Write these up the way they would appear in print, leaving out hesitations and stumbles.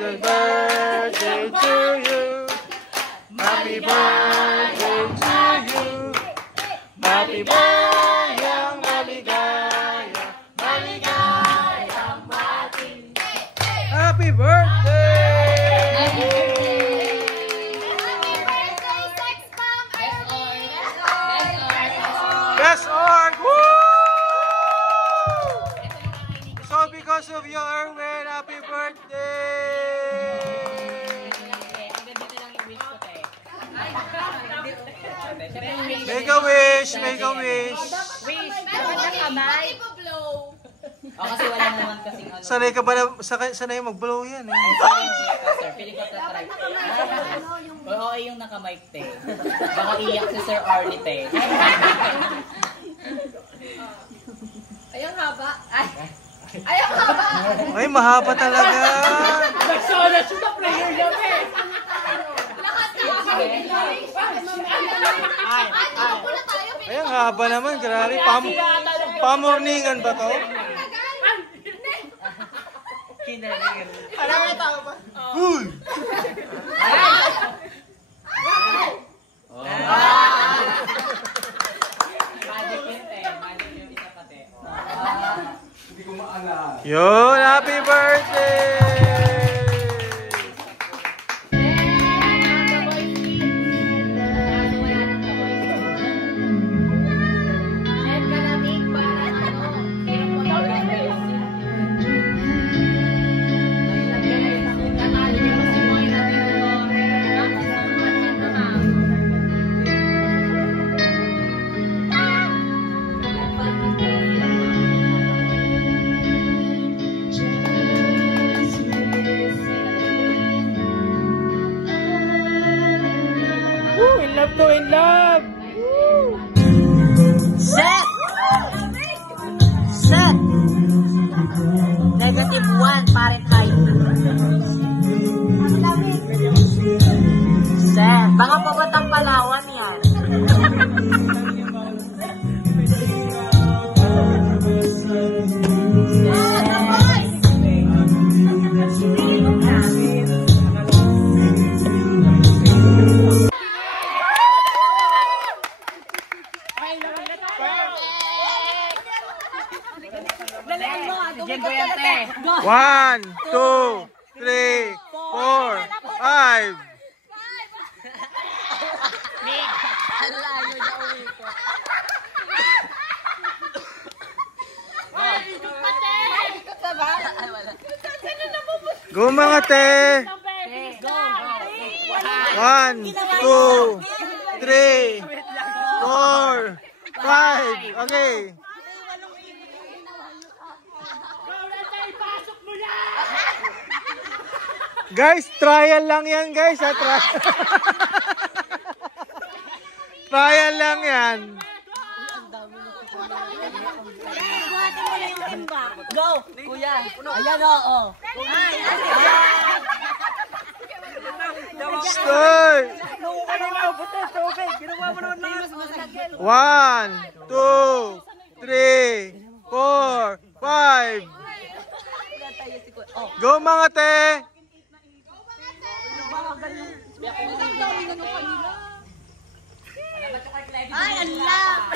Happy birthday to you. Happy birthday to you. Happy birthday, maligaya, maligayang bati. Happy birthday! Happy birthday, Sex Mom Erwin! Best org! Woo! So because of you, Erwin, happy birthday! Make a wish, make a wish. Wish, dapat na kamay. Kasi wala naman kasing ano. Sanay ka ba na, sanay mag-blow yan eh. Ay, sorry, hindi ka, sir. Piling ko tatry. Oo, yung nakamike, te. Baka iyak si Sir Arnie, te. Ayang haba. Ayang haba. Ay, mahaba talaga. Nagsulat siya sa prayer niya, te. Ay, ang haba naman. Grabe. Pamorningan ba to? Parang may tao ba? Uy! Magic yun, te. Magic yung isa pa, te. Hindi ko maalala. Yun, happy birthday! In love! Set! Set! -1 Fahrenheit. Set! Baka pabatang Palawan yan. One, two, three, four, five. Go mga te. One, two, three, four, five. Okay. Guys, trial lang yan guys ha. Trial lang yan. Go! Kuya! Ayan o! Stay! One, two, three, four, five. Go mga te! Ay, Allah!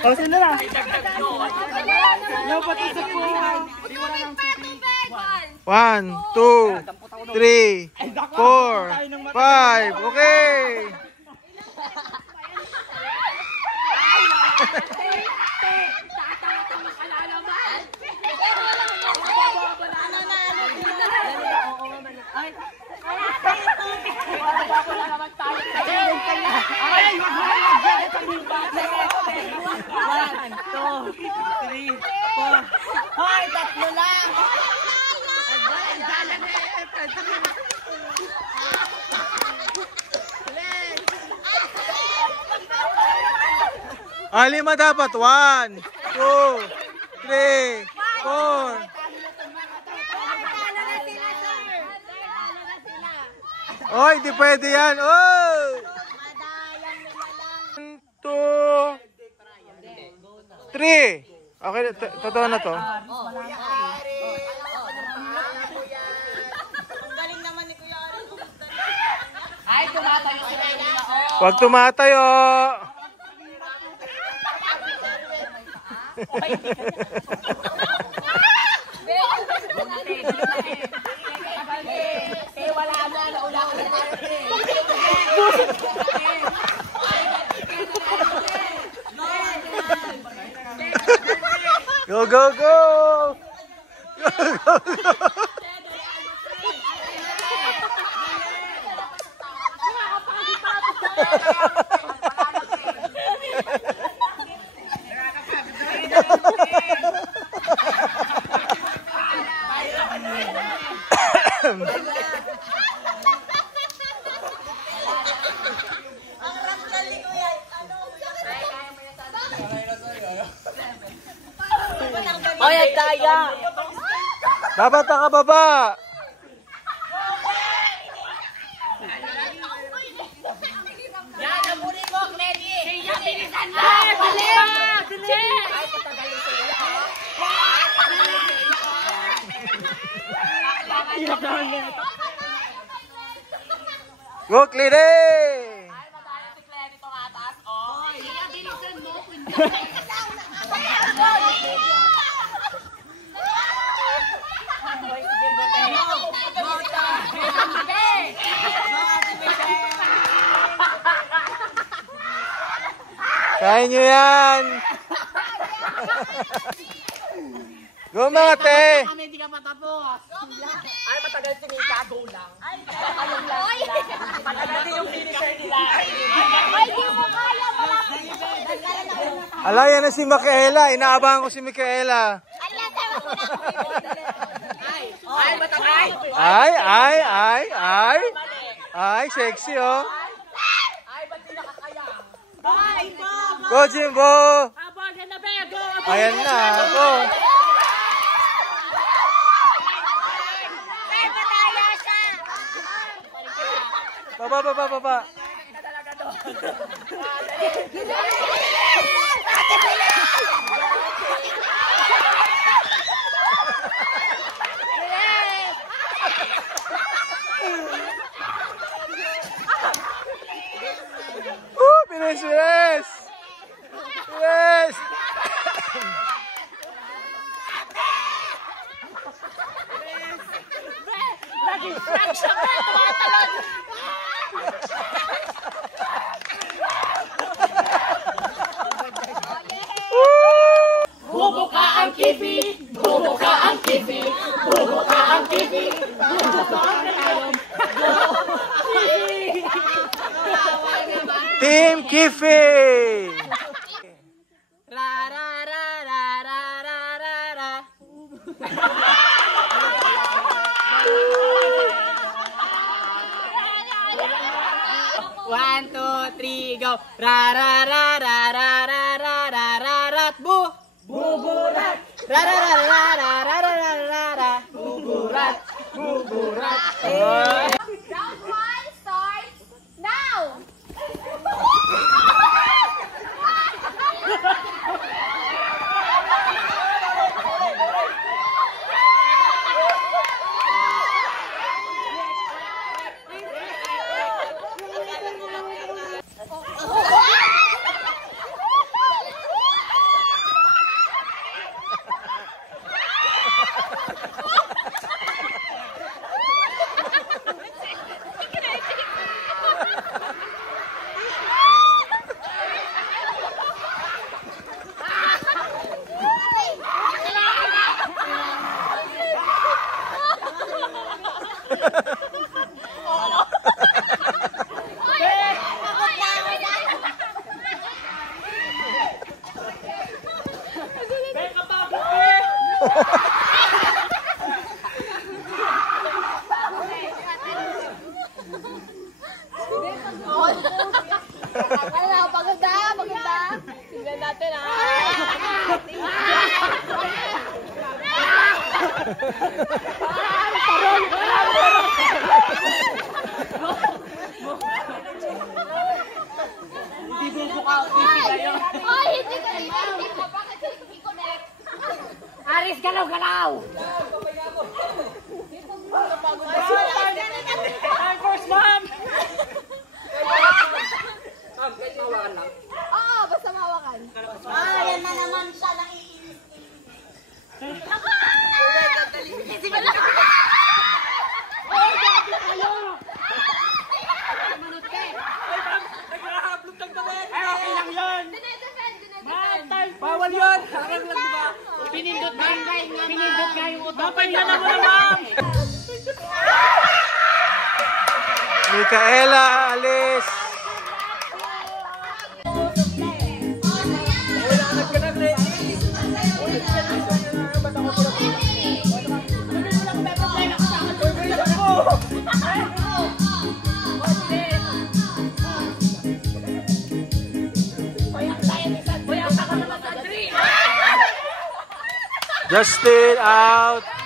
O, sino na? One, two, three, four, five. Okay! Hoy, tatlo lang! Lima dapat. One, two, three, four. Oy, di pwede yan. Oh! One, two, three. Okay, totoo na to. Huwag tumatayo. Wala na, naula ko na. Go, go, go! Go, go, go! Ay, ay, daya! Dapat nakababa! Yan, nabunin mo, Cledy! Siya, bilisan na! Ay, patagalin siya. Hirap naman na. Go, Cledy! Ay, matayan si Cledy itong atas. Oh, siya, bilisan mo. Kaya nyo yan! Go, mga te! Kami hindi ka patapos. Ay, matagal si Mika. Go lang. Ay, matagal yung finisher nila. Ay, di mo kaya. Ala, yan na si Micaela. Inaabangan ko si Micaela. Ay, matagal. Ay, sexy, oh. Ay, ba't di nakakaya? Ay, Go, Jimbo! Abang na be, go! Ayan na, go. Baba, baba, baba. Bilis, bilis! Bilis! Nag-distraction ka, tumatalon! Bubuka ang kipi! Bubuka ang kipi! Bubuka ang kipi! Bubuka ang kipi! Team Kifi! Ra ra ra ra ra ra ra ra. One, two, three, go. Ra ra ra ra ra ra ra ra ra ra. Buburat. Ra ra ra ra ra ra ra ra ra ra. Buburat. Buburat. Round 1 starts now! Wala, paganda, paganda. Tingnan natin, Hindi bubuka ang kipi kayo. Ay, hindi ka. Bakit hindi connect? Aris, galaw-galaw! Time for mom! Papahinga na mo na, ma'am! Micaela, alis. Justin out.